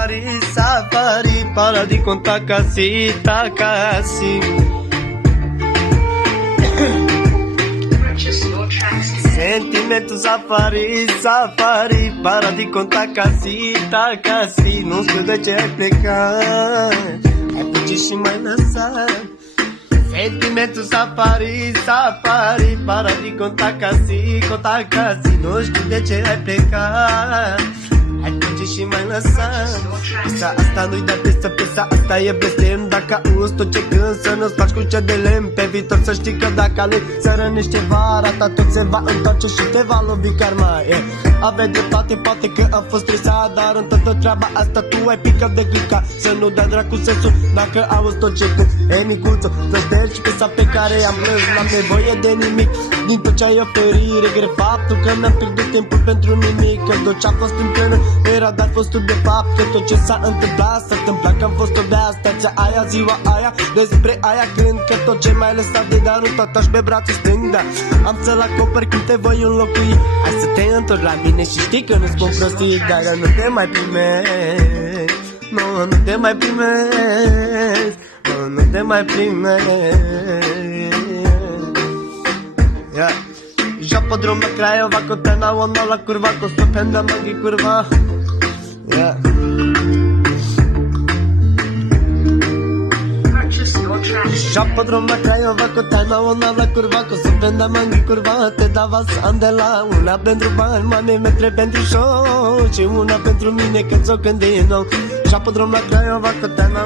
Safari, para de contar casita, casi. Sentimento safari, safari, para de contar casita, casi. Não sei de te explicar, é por te mais lançar. Sentimento safari, safari, para de contar casi, não sei de te explicar. Hai tu și mai lăsat Asta nu-i de să pesa, asta e blestem. Dacă auzi tot ce cânt, să nu-ți faci cu ce de lemn. Pe viitor să știi că dacă aleg să rănești ceva, arata tot se va întoarce și te va lovi karma. Aveai dreptate, poate că am fost stresat, dar în toată treaba asta tu ai picat de glica. Să nu dai dracu sensul dacă auzi tot ce cânt. Micuță, plătești și pesa pe care am plâns. N-am nevoie de nimic din tot ce ai oferit. Regret faptul că mi-am pierdut timpul pentru nimic. Că tot ce-a fost împreună era, dar fost tu de fapt. Că tot ce s-a întâmplat s-a întâmplat, că am fost o bea. Stația aia, ziua aia, despre aia când. Că tot ce mai lăsat de dar nu tot aș pe brațul stâng. Da, am să-l acoperi când te voi înlocui. Hai să te întorci la mine și știi că nu-ți spun prostii. Dar nu te mai primești, nu te mai primești, nu te mai primești. Yeah. Já podrão me kraja, ovako te na la kurva, ko stopenda nogi kurva. Yeah. Já podrão me kraja, ovako te na la kurva, ko stopenda nogi kurva. Te dava sandela, una pentru bani, mami metre pentru show și una pentru mine că ți-o când din nou. Já podrão me kraja, ovako te na